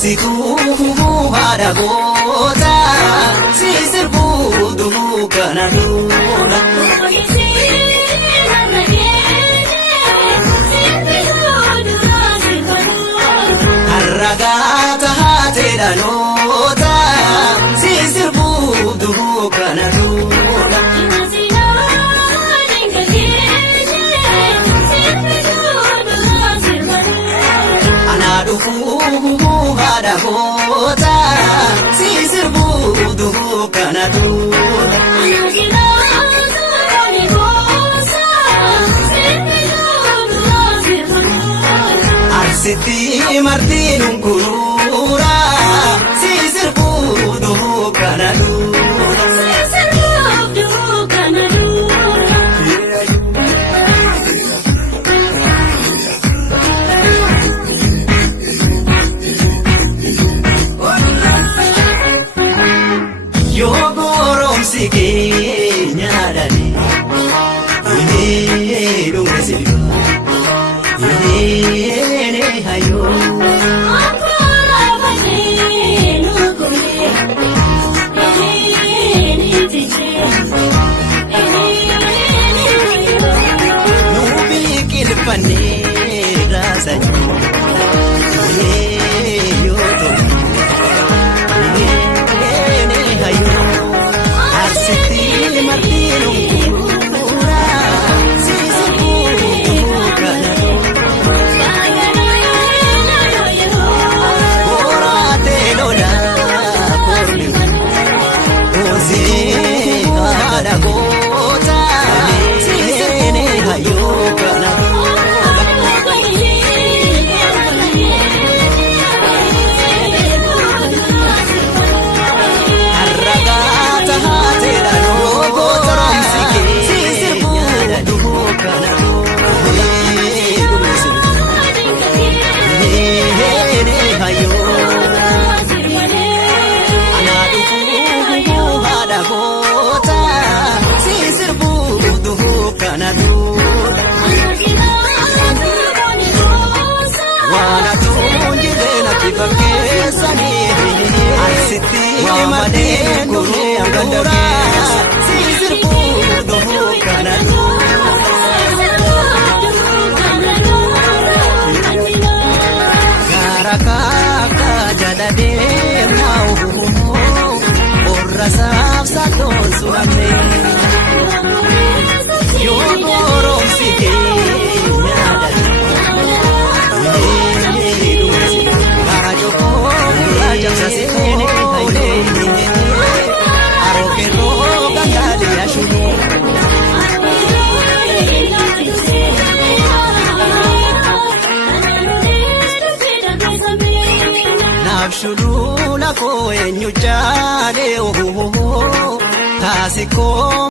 Obsituu haadha goota si sirbuutu kana duudha. Harragaata haatee dhaloota si sirbuutu kana duudha. Anaa dhufuu haadha goota si sirbuutu kana duudha. Arsitti martiin unkuruura si sirbuutu kana duudha. Yoo goromsi keenya dhali dhumee silba hayoo. Nubi kilfannee raasanii yoo ta'u. Arsitti martiin unkuruura si sirbuutu kana duudha. Boraatee lolaa kormi goosee haadha goota si sirbuutu hayoo kana duudha. Arsitti malee dhumee angaara si sirbuutu kana duudha. Gaara kaaka jala deemaa borra saafsatoon suramee yoo goromsi keenya dhali. Naafshulula koo eenyu jaalee taasifoo.